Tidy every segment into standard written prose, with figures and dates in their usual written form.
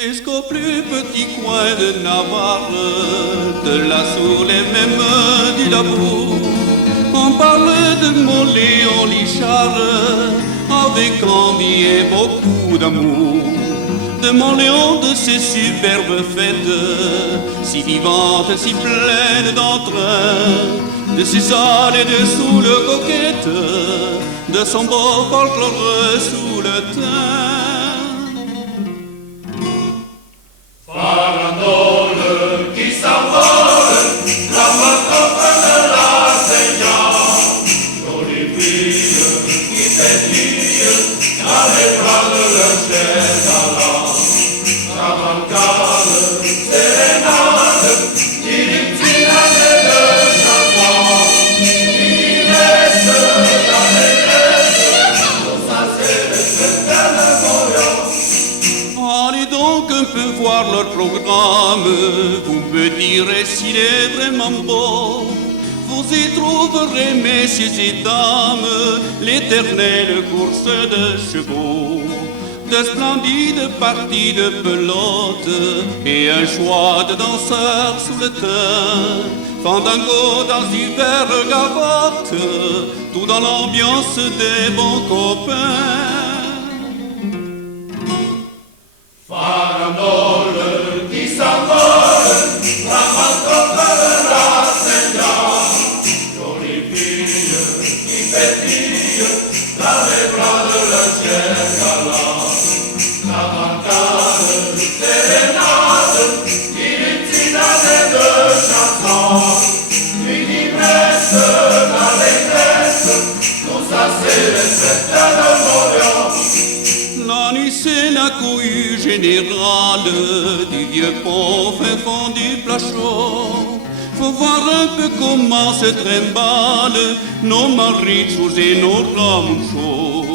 Jusqu'au plus petit coin de Navarre, de là sous les mêmes du labour, on parle de mon Léon Lichard, avec envie et beaucoup d'amour. De mon Léon, de ses superbes fêtes, si vivantes, si pleines d'entrain, de ses allées de sous le coquette, de son beau folklore sous le teint. Farandole qui s'envole, la macope de la Seigneur, jolies filles qui pétillent, dans les bras de leur chère galant, cavalcade, sérénade, directinade de chansons, qui reste la détresse, pour ça c'est le certain voyant. Allez donc un peu voir leur programme, vous me direz s'il est vraiment beau. Vous y trouverez, messieurs et dames, l'éternelle course de chevaux, de splendides parties de pelote et un choix de danseurs sous le thym. Fandango dans d'hiver gavotte, tout dans l'ambiance des bons copains. Farandole qui s'envole, la macope de la Seigneur, jolies filles qui pétillent, dans les bras de leur chère galant, cavalcade, sérénade, directinade de chansons, une ivresse, la détresse, tout ça c'est le certain de Morion. La nuit c'est la cohue générale du vieux pont fin fond du Plachot. Faut voir un peu comment se trimballent nos marichous et nos ramouchos,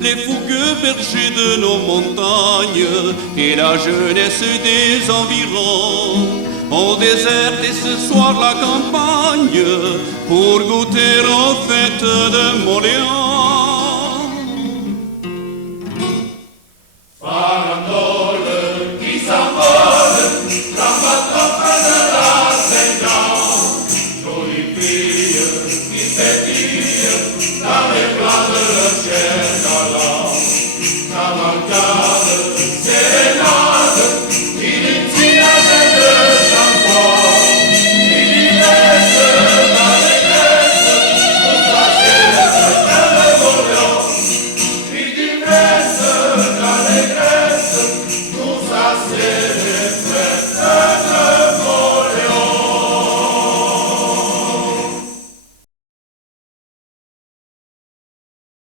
les fougueux bergers de nos montagnes et la jeunesse des environs ont déserté ce soir la campagne pour goûter aux fêtes de Montléon.